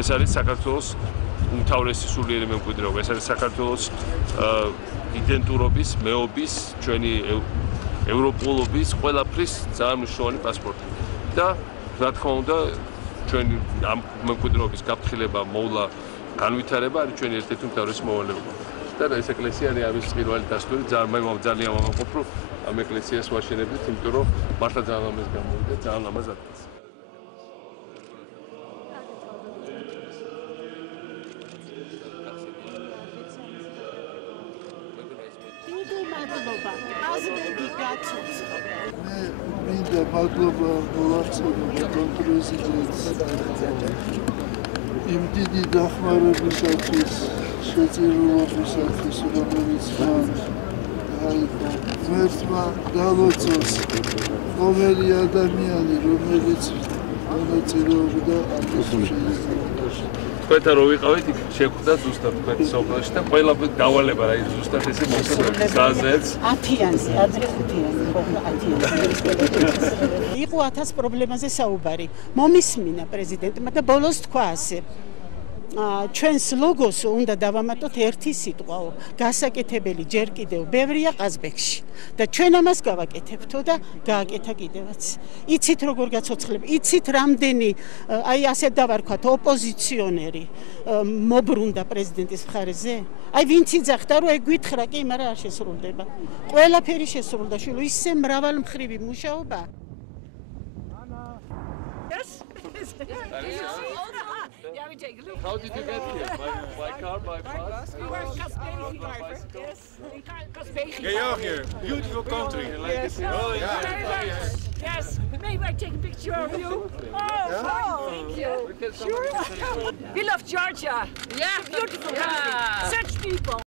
ეს არის საქართველოს უმთავრესი სულიერი მემკვიდრეობა. ეს არის საქართველოს იდენტურობის, მეობის, ჩვენი ევროპულობის ყველაფრის ძალიან მნიშვნელოვანი პასპორტი. და რა თქმა უნდა, ჩვენი ამ მემკვიდრეობის გაფრთხილება, მოვლა, განვითარება არის ჩვენი ერთ-ერთი უმთავრესი მოვალეობა. და ეს ეკლესია არის ამის პირველი დასტური. ძალიან ვამაყობ, რომ ამ ეკლესიას ვაშენებდით, იმიტომ რომ მართლა ძალიან ლამაზ გამოვიდა, ძალიან ლამაზ ადგილს. მინდა მადლობა მოვახსენო პრეზიდენტს იმ დიდი დახმარებისათვის, შეწირულობისათვის, რომელიც მან გაიყო. ღმერთმა galotsos ყოველი ადამიანი, რომელიც მონაწილეობდა ამ შესაძლებლობაში. თქვენთან რო ვიყავით, იქ შეხვდა ზუსტად თქვენი სოფელში და ყველა დავალება რა ზუსტად ესე მოსწონდა გაზეთს. 10-იანზე, ადრე 5-იანზე, ხოლმე 10-იანზე. იყო 1000 პრობლემაზე საუბარი. მომისმინა პრეზიდენტმა და ბოლოს თქვა ასე. ჩვენს ლოგოს უნდა დავამატოთ ერთი სიტყვაო, გასაკეთებელი ჯერ კიდევ ბევრია ყაზბეგში და ჩვენ ამას გავაკეთებთო და გააკეთა კიდევაც. იცით როგორ გაცოცხლებ, იცით რამდენი აი ასე დავარქვათ ოპოზიციონერი მობრუნდა პრეზიდენტის მხარეზე? აი ვინც იძახდა რომ ეგ გითხრა კი, მაგრამ არ შესრულდება. ყველაფერი შესრულდა, შვილო, ისე მრავალმხრივი მუშაობა. Yeah, we take a look. How did you get here? By car, by bus? We were Kasbegi driver. Yes. Kasbegi. Georgia, beautiful country. Yes. Oh, yeah. Yes. Maybe I take a picture of you. Oh, thank you. Sure. We love Georgia. Yeah, beautiful country. Such people.